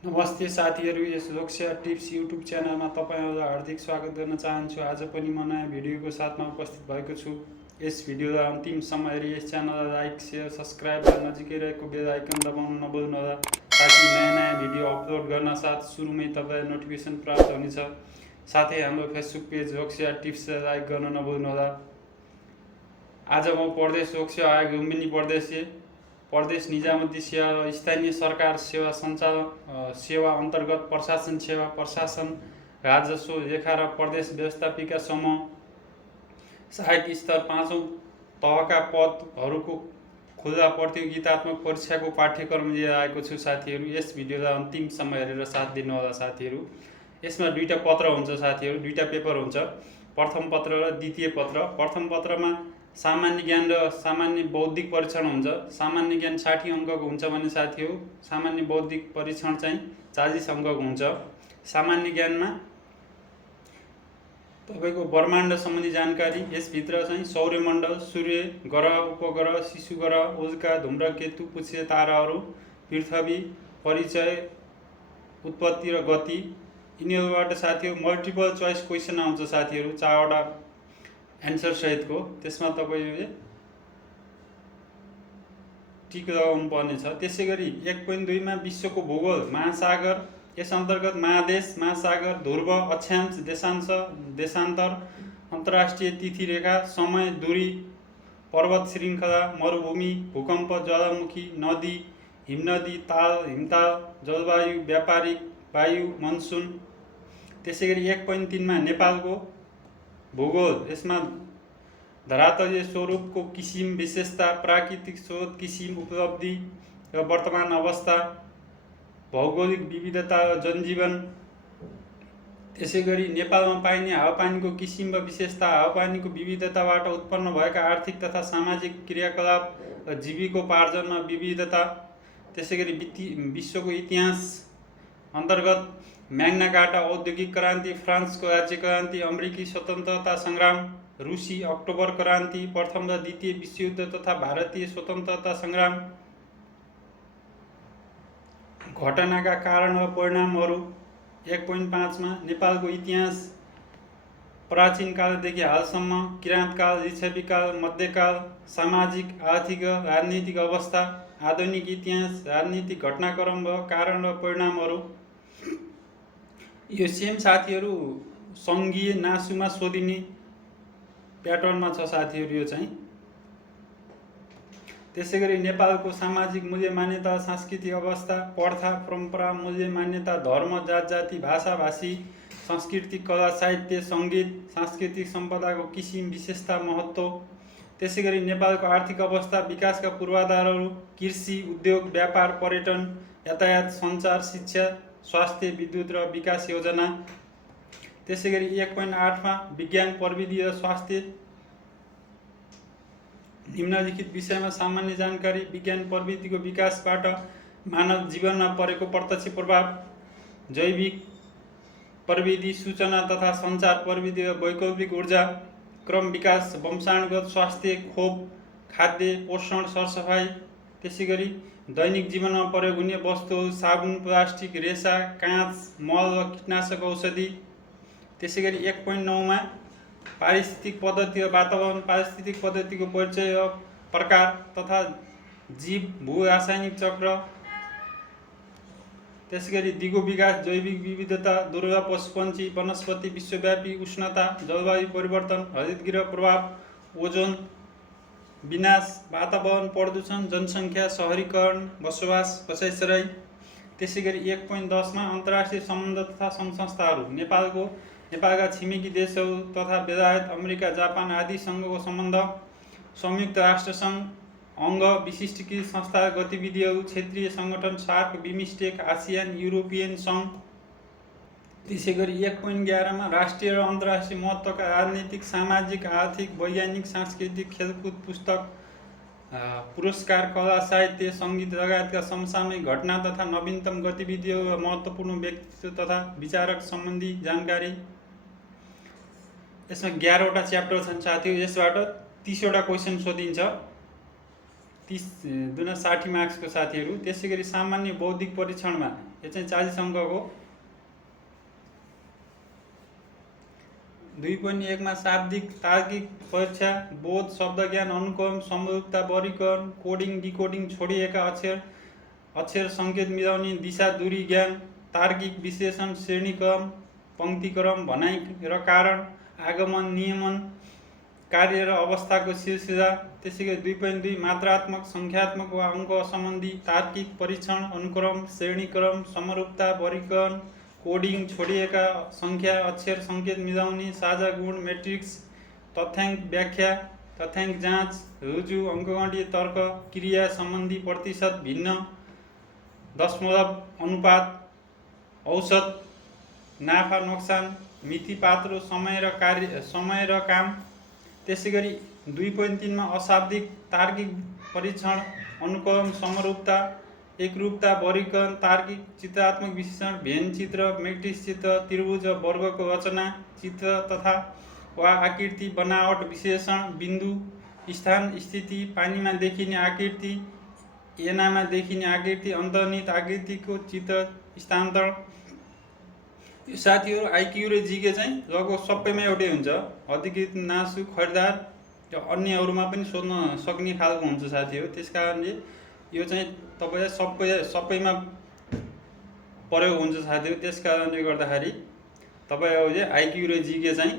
नमस्ते साथीहरू, यस Lok Sewa tips YouTube च्यानलमा तपाईँहरूलाई हार्दिक स्वागत गर्न चाहन्छु। आज पनि म नयाँ भिडियोको साथमा उपस्थित भएको छु। यस भिडियोलाई अन्तिमसम्म हेरी यस च्यानललाई लाइक, सेयर, सब्सक्राइब र नजिकै रहेको बेल आइकन दबाउन नभुल्नुहोला, ताकि नयाँ भिडियो अपलोड गर्न साथ सुरुमै तपाईँलाई नोटिफिकेसन प्राप्त हुनेछ। साथै हाम्रो फेसबुक पेज लोकसेवा टिप्सलाई लाइक गर्न नभुल्नुहोला। आज म प्रदेश लोकसेवा आयोग लुम्बिनी प्रदेश निजामती सेवा स्थानीय सरकार सेवा सञ्चालन सेवा अन्तर्गत प्रशासन सेवा, प्रशासन, राजस्व, लेखा र प्रदेश व्यवस्थापिका समूह सहायक स्तर 5औं तहका पदहरूको खुल्ला प्रतियोगितात्मक परीक्षाको पाठ्यक्रम लिएर आएको छु साथीहरू। यस भिडियोलाई अन्तिमसम्म हेरेर साथ दिनुहोला साथीहरू। यसमा दुईटा पत्र हुन्छ साथीहरू, दुईटा पेपर हुन्छ, प्रथम पत्र र द्वितीय पत्र। प्रथम पत्रमा सामान्य ज्ञान र सामान्य बौद्धिक परीक्षण हुन्छ। सामान्य ज्ञान 60 अङ्कको हुन्छ भने साथीहरू सामान्य बौद्धिक परीक्षण चाहिँ 40 अङ्कको हुन्छ। सामान्य ज्ञानमा तपाईँको ब्रह्माण्ड सम्बन्धी जानकारी, यसभित्र चाहिँ सौर्यमण्डल, सूर्य, ग्रह, उपग्रह, शिशु ग्रह, उल्का, धूम्रकेतु, पुच्छ्रे ताराहरू, पृथ्वी, परिचय, उत्पत्ति र गति, यिनीहरूबाट साथीहरू मल्टिपल चोइस क्वेसन आउँछ साथीहरू, 4वटा एन्सर सहितको। त्यसमा तपाईँले टिक लगाउनु पर्नेछ। त्यसै गरी 1.2 मा विश्वको भूगोल, महासागर, यस अन्तर्गत महादेश, महासागर, ध्रुव, अक्षांश, देशांश, देशान्तर, अन्तर्राष्ट्रिय तिथि रेखा, समय, दूरी, पर्वत श्रृङ्खला, मरुभूमि, भूकम्प, ज्वालामुखी, नदी, हिमनदी, ताल, हिमताल, जलवायु, व्यापारिक वायु, मनसुन। त्यसै गरी 1.3 मा नेपालको भूगोल, यसमा धरातलीय स्वरूपको किसिम, विशेषता, प्राकृतिक स्रोत, किसिम, उपलब्धि र वर्तमान अवस्था, भौगोलिक विविधता र जनजीवन। त्यसै गरी नेपालमा पाइने हावापानीको किसिम र विशेषता, हावापानीको विविधताबाट उत्पन्न भएका आर्थिक तथा सामाजिक क्रियाकलाप र जीविकोपार्जनमा विविधता। त्यसै गरी विश्वको इतिहास अन्तर्गत म्याग्ना कार्टा, औद्योगिक क्रान्ति, फ्रान्सको राज्य क्रान्ति, अमेरिकी स्वतन्त्रता सङ्ग्राम, रुसी अक्टोबर क्रान्ति, प्रथम र द्वितीय विश्वयुद्ध तथा भारतीय स्वतन्त्रता सङ्ग्राम, घटनाका कारण र परिणामहरू। 1.5 मा नेपालको इतिहास, प्राचीन कालदेखि हालसम्म, किराँतकाल, लिच्छवीकाल, मध्यकाल, सामाजिक, आर्थिक र राजनीतिक अवस्था, आधुनिक इतिहास, राजनीतिक घटनाक्रम र कारण र परिणामहरू। यो सेम साथीहरू सङ्घीय नासुमा सोधिने प्याटर्नमा छ साथीहरू यो चाहिँ। त्यसै गरी नेपालको सामाजिक मूल्य मान्यता, सांस्कृतिक अवस्था, प्रथा, परम्परा, मूल्य मान्यता, धर्म, जात जाति, भाषा भाषी, संस्कृति, कला, साहित्य, सङ्गीत, सांस्कृतिक सम्पदाको किसिम, विशेषता, महत्त्व। त्यसै गरी नेपालको आर्थिक अवस्था, विकासका पूर्वाधारहरू, कृषि, उद्योग, व्यापार, पर्यटन, यातायात, सञ्चार, शिक्षा, स्वास्थ्य, विद्युत र विकास योजना। त्यसै गरी 1.8 मा विज्ञान, प्रविधि र स्वास्थ्य, निम्नलिखित विषयमा सामान्य जानकारी, विज्ञान प्रविधिको विकासबाट मानव जीवनमा परेको प्रत्यक्ष प्रभाव, जैविक प्रविधि, सूचना तथा सञ्चार प्रविधि र वैकल्पिक ऊर्जा, क्रम विकास, वंशानुगत स्वास्थ्य, खोप, खाद्य, पोषण, सरसफाइ। त्यसै गरी दैनिक जीवनमा प्रयोग हुने वस्तुहरू, साबुन, प्लास्टिक, रेसा, काँच, मल र कीटनाशक औषधि। त्यसै गरी 1.9 मा पारिस्थितिक पद्धति र वातावरण, पारिस्थितिक पद्धतिको परिचय र प्रकार तथा जीव, भू रासायनिक चक्र। त्यसै गरी दिगो विकास, जैविक विविधता, दुर्लभ पशुपन्छी, वनस्पति, विश्वव्यापी उष्णता, जलवायु परिवर्तन, हरितगृह प्रभाव, ओजोन विनाश, वातावरण प्रदूषण, जनसङ्ख्या, सहरीकरण, बसोबास, बसाइसराई। त्यसै गरी 1.10 मा अन्तर्राष्ट्रिय सम्बन्ध तथा सङ्घ संस्थाहरू, नेपालका छिमेकी देशहरू तथा बेलायत, अमेरिका, जापान आदिसँगको सम्बन्ध, संयुक्त राष्ट्रसङ्घ अङ्ग विशिष्टीकृत संस्था गतिविधिहरू, क्षेत्रीय सङ्गठन, सार्क, बिमस्टेक, आसियान, युरोपियन सङ्घ। त्यसै गरी 1.11 मा राष्ट्रिय र अन्तर्राष्ट्रिय महत्त्वका राजनीतिक, सामाजिक, आर्थिक, वैज्ञानिक, सांस्कृतिक, खेलकुद, पुस्तक, पुरस्कार, कला, साहित्य, सङ्गीत लगायतका समसामयिक घटना तथा नवीनतम गतिविधिहरू र महत्त्वपूर्ण व्यक्तित्व तथा विचारक सम्बन्धी जानकारी। यसमा 11वटा च्याप्टर छन् साथीहरू, यसबाट 30वटा क्वेसन सोधिन्छ। 30 दुना 60 मार्क्सको साथीहरू। त्यसै गरी सामान्य बौद्धिक परीक्षणमा यो चाहिँ 40 अङ्कको। 2.1 मा शाब्दिक तार्किक परीक्षा, बोध, शब्द ज्ञान, अनुक्रम, समरूपता, वर्गीकरण, कोडिङ डिकोडिङ, छोडिएका अक्षर सङ्केत मिलाउने, दिशा दूरी ज्ञान, तार्किक विश्लेषण, श्रेणीक्रम, पङ्क्तिक्रम, भनाइ र कारण, आगमन, नियमन, कार्य र अवस्थाको सिलसिला। त्यसै गरी 2.2 मात्रात्मक, सङ्ख्यात्मक वा अङ्क सम्बन्धी तार्किक परीक्षण, अनुक्रम, श्रेणीक्रम, समरूपता, वर्गीकरण, कोडिङ, छोडिएका सङ्ख्या, अक्षर सङ्केत मिलाउने, साझा गुण, मेट्रिक्स, तथ्याङ्क व्याख्या, तथ्याङ्क जाँच, रुजु, अङ्कगणितीय तर्क, क्रिया सम्बन्धी, प्रतिशत, भिन्न, दशमलव, अनुपात, औसत, नाफा नोक्सान, मिति पात्रो, समय र काम। त्यसै गरी 2.3 मा अशाब्दिक तार्किक परीक्षण, अनुक्रम, समरूपता, एकरूपता, वर्गीकरण, तार्किक चित्रात्मक विश्लेषण, भेन चित्र, मैट्रिक्स चित्र, त्रिभुज वर्गको रचना, चित्र तथा वा आकृति, बनावट विश्लेषण, बिन्दु, स्थान, स्थिति, पानीमा देखिने आकृति, ऐनामा देखिने आकृति, अन्तर्निहित आकृतिको चित्र, स्थानान्तरण। यो साथीहरू आइक्यू र जिके चाहिँ लगभग सबैमा एउटै हुन्छ। अधिकृत, नासु, खरिदार र अन्यहरूमा पनि सोध्न सक्ने खालको हुन्छ साथीहरू। त्यस कारणले यो चाहिँ तपाईँलाई सबैमा प्रयोग हुन्छ साथीहरू। त्यस कारणले गर्दाखेरि तपाईँहरूले आइक्यू र जिके चाहिँ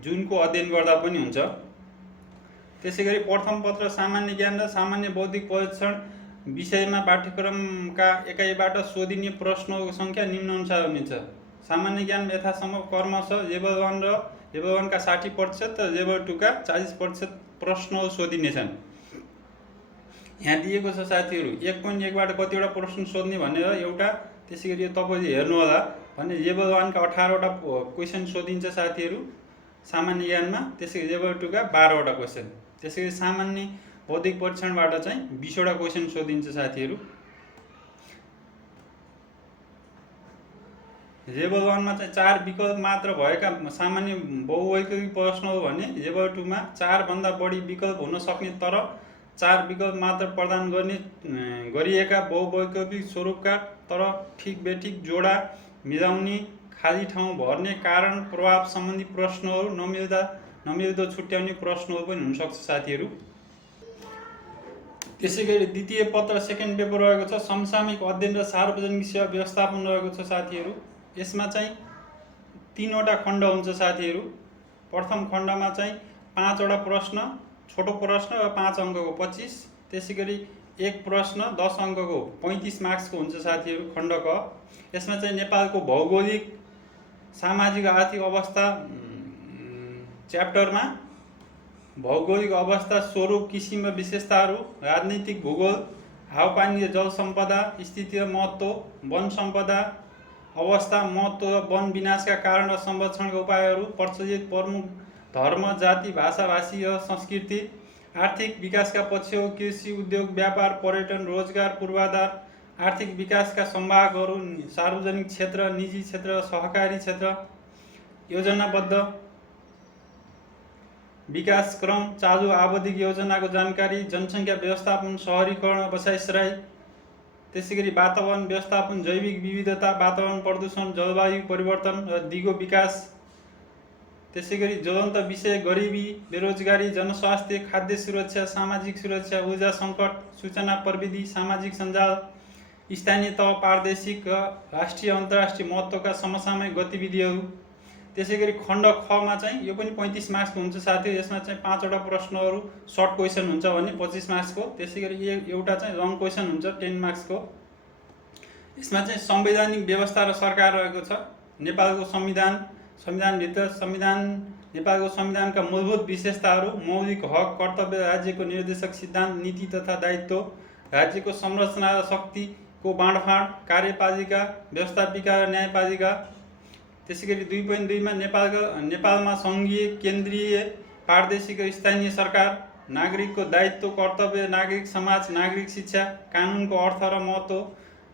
जुनको अध्ययन गर्दा पनि हुन्छ। त्यसै गरी प्रथम पत्र सामान्य ज्ञान र सामान्य बौद्धिक परीक्षण विषयमा पाठ्यक्रमका एकाइबाट सोधिने प्रश्नहरूको सङ्ख्या निम्नानुसार हुनेछ। सामान्य ज्ञान यथासम्भव क्रमशः लेभल 1 र लेभल 1 का 60% र लेभल 2 का 40% प्रश्नहरू सोधिनेछन्। यहाँ दिएको छ साथीहरू 1.1 बाट कतिवटा प्रश्न सोध्ने भनेर एउटा। त्यसै गरी तपाईँले हेर्नु होला भने लेभल 1 का 18 वटा क्वेसन सोधिन्छ साथीहरू सामान्य ज्ञानमा। त्यसै गरी लेभल 2 का 12 वटा क्वेसन। त्यसै गरी सामान्य बौद्धिक परीक्षणबाट चाहिँ 20 वटा क्वेसन सोधिन्छ साथीहरू। लेभल 1 मा चाहिँ 4 विकल्प मात्र भएका सामान्य बहुवैकल्पिक प्रश्न हो भने लेभल 2 मा 4 भन्दा बढी विकल्प हुन सक्ने तर 4 विकल्प मात्र प्रदान गरिएका बहुवैकल्पिक स्वरूपका तर ठिक बेठिक जोडा मिलाउने, खाली ठाउँ भर्ने, कारण प्रभाव सम्बन्धी प्रश्नहरू, नमिल्दो छुट्याउने प्रश्नहरू पनि हुन सक्छ साथीहरू। त्यसै गरी द्वितीय पत्र सेकेन्ड पेपर रहेको छ समसामयिक अध्ययन र सार्वजनिक सेवा व्यवस्थापन रहेको छ साथीहरू। यसमा चाहिँ 3 वटा खण्ड हुन्छ साथीहरू। प्रथम खण्डमा चाहिँ 5 वटा प्रश्न, छोटो प्रश्न र 5 अङ्कको 25। त्यसै गरी एक प्रश्न 10 अङ्कको 35 मार्क्सको हुन्छ साथीहरू खण्ड क। यसमा चाहिँ नेपालको भौगोलिक सामाजिक आर्थिक अवस्था च्याप्टरमा भौगोलिक अवस्था, स्वरूप, किसिम र विशेषताहरू, राजनीतिक भूगोल, हावापानी र जल सम्पदा, स्थिति र महत्त्व, वन सम्पदा अवस्था, महत्त्व र वन विनाशका कारण र संरक्षणका उपायहरू, प्रचलित प्रमुख धर्म, जाति, भाषा, भाषी र संस्कृति, आर्थिक विकासका पक्षहरू, कृषि, उद्योग, व्यापार, पर्यटन, रोजगार, पूर्वाधार, आर्थिक विकासका सम्भागहरू, सार्वजनिक क्षेत्र, निजी क्षेत्र, सहकारी क्षेत्र, योजनाबद्ध विकास क्रम, चालु आवधिक योजनाको जानकारी, जनसङ्ख्या व्यवस्थापन, शहरीकरण, बसाइसराई। त्यसै गरी वातावरण व्यवस्थापन, जैविक विविधता, वातावरण प्रदूषण, जलवायु परिवर्तन र दिगो विकास। त्यसै गरी ज्वलन्त विषय गरिबी, बेरोजगारी, जनस्वास्थ्य, खाद्य सुरक्षा, सामाजिक सुरक्षा, ऊर्जा सङ्कट, सूचना प्रविधि, सामाजिक सञ्जाल, स्थानीय तह, प्रादेशिक र राष्ट्रिय अन्तर्राष्ट्रिय महत्त्वका समसामयिक गतिविधिहरू। त्यसै गरी खण्ड खमा चाहिँ यो पनि 35 मार्क्सको हुन्छ साथीहरू। यसमा चाहिँ 5 वटा प्रश्नहरू सर्ट क्वेसन हुन्छ भने 25 मार्क्सको। त्यसै गरी एउटा चाहिँ लङ क्वेसन हुन्छ 10 मार्क्सको। यसमा चाहिँ संवैधानिक व्यवस्था र सरकार रहेको छ। नेपालको संविधानभित्र नेपालको संविधानका मूलभूत विशेषताहरू, मौलिक हक, कर्तव्य, राज्यको निर्देशक सिद्धान्त, नीति तथा दायित्व, राज्यको संरचना र शक्तिको बाँडफाँड, कार्यपालिका, व्यवस्थापिका र न्यायपालिका। त्यसै गरी 2.2 मा नेपालमा सङ्घीय, केन्द्रीय, प्रादेशिक र स्थानीय सरकार, नागरिकको दायित्व, कर्तव्य, नागरिक समाज, नागरिक शिक्षा, कानुनको अर्थ र महत्त्व,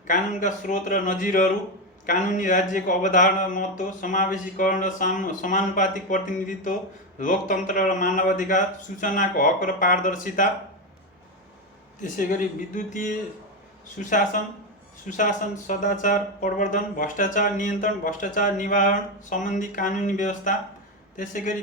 कानुनका स्रोत र नजिरहरू, कानुनी राज्यको अवधारणा महत्त्व, समावेशीकरण र समानुपातिक प्रतिनिधित्व, लोकतन्त्र र मानवाधिकार, सूचनाको हक र पारदर्शिता। त्यसै गरी विद्युतीय सुशासन, सदाचार प्रवर्धन, भ्रष्टाचार नियन्त्रण, भ्रष्टाचार निवारण सम्बन्धी कानुनी व्यवस्था। त्यसै गरी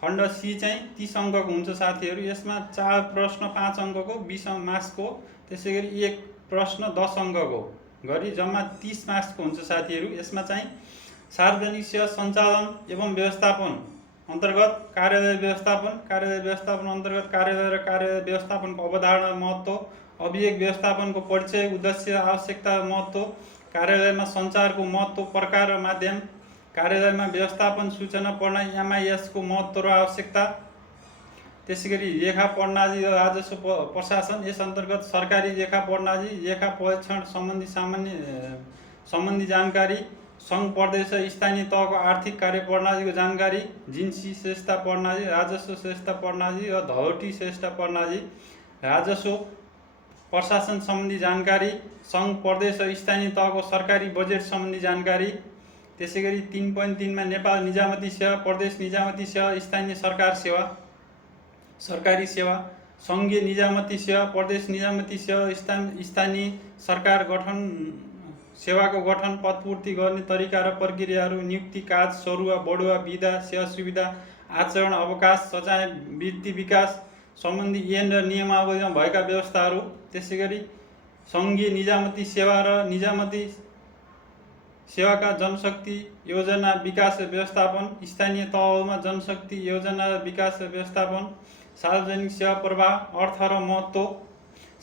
खण्ड सी चाहिँ 30 अङ्कको हुन्छ साथीहरू। यसमा 4 प्रश्न 5 अङ्कको 20 मार्क्सको, त्यसै गरी 1 प्रश्न 10 अङ्कको गरी जम्मा 30 मार्क्सको हुन्छ साथीहरू। यसमा चाहिँ सार्वजनिक सेवा सञ्चालन एवं व्यवस्थापन अन्तर्गत कार्यालय व्यवस्थापन अन्तर्गत कार्यालय र कार्यालय व्यवस्थापनको अवधारणा महत्त्व, अभियोग व्यवस्थापनको परिचय, उद्देश्य, आवश्यकता, महत्त्व, कार्यालयमा सञ्चारको महत्त्व, प्रकार र माध्यम, कार्यालयमा व्यवस्थापन सूचना प्रणाली MIS को महत्त्व र आवश्यकता। त्यसै गरी लेखा प्रणाली र राजस्व प्रशासन, यस अन्तर्गत सरकारी लेखा प्रणाली, लेखा परीक्षण सम्बन्धी जानकारी, सङ्घ प्रदेश र स्थानीय तहको आर्थिक कार्यप्रणालीको जानकारी, जिन्सी श्रेष्ठता प्रणाली, राजस्व श्रेष्ठता प्रणाली र धरोटी श्रेष्ठता प्रणाली, राजस्व प्रशासन सम्बन्धी जानकारी, सङ्घ प्रदेश र स्थानीय तहको सरकारी बजेट सम्बन्धी जानकारी। त्यसै गरी 3.3 मा नेपाल निजामती सेवा, प्रदेश निजामती सेवा, स्थानीय सरकार सेवा, सरकारी सेवा, सङ्घीय निजामती सेवा, प्रदेश निजामती सेवा, स्थानीय सरकार सेवाको गठन, पदपूर्ति गर्ने तरिका र प्रक्रियाहरू, नियुक्ति, काज, सरुवा, बढुवा, विधा, सेवा सुविधा, आचरण, अवकाश, सजाय, वृत्ति विकास सम्बन्धी ऐन र नियमावलीमा भएका व्यवस्थाहरू। त्यसै गरी सङ्घीय निजामती सेवा र निजामती सेवाका जनशक्ति योजना विकास र व्यवस्थापन, स्थानीय तहमा जनशक्ति योजना र विकास र व्यवस्थापन, सार्वजनिक सेवा प्रवाह, अर्थ र महत्त्व,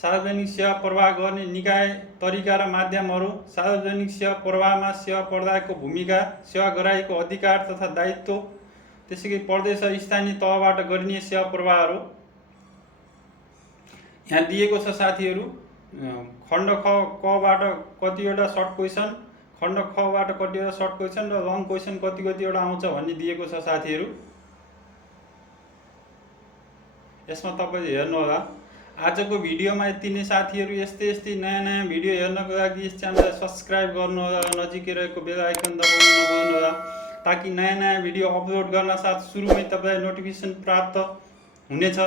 सार्वजनिक सेवा प्रवाह गर्ने निकाय, तरिका र माध्यमहरू, सार्वजनिक सेवा प्रवाहमा सेवा प्रदायकको भूमिका, सेवा ग्राहीको अधिकार तथा दायित्व। त्यसै गरी प्रदेश र स्थानीय तहबाट गरिने सेवा प्रवाहहरू यहाँ दिएको छ साथीहरू। खण्ड कबाट कतिवटा सर्ट क्वेसन, खण्ड खबाट कतिवटा सर्ट क्वेसन र लङ क्वेसन कतिवटा आउँछ भन्ने दिएको छ साथीहरू। यसमा तपाईँले हेर्नुहोला। आजको भिडियोमा यति नै साथीहरू। यस्तै नयाँ भिडियो हेर्नको लागि यस च्यानललाई सब्सक्राइब गर्नुहोला र नजिकै रहेको बेल आइकन दबाउन नभुल्नुहोला, ताकि नयाँ भिडियो अपलोड गर्न साथ सुरुमै तपाईँलाई नोटिफिकेसन प्राप्त हुनेछ।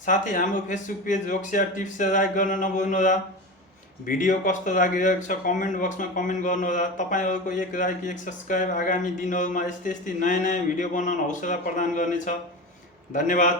साथै हाम्रो फेसबुक पेज रोक्सिया टिप्स लाइक गर्न नभुल्नुहोला। भिडियो कस्तो लागिरहेको छ कमेन्ट बक्समा कमेन्ट गर्नुहोला। तपाईँहरूको एक लाइक एक सब्सक्राइब आगामी दिनहरूमा यस्तै नयाँ भिडियो बनाउन हौसला प्रदान गर्नेछ। धन्यवाद।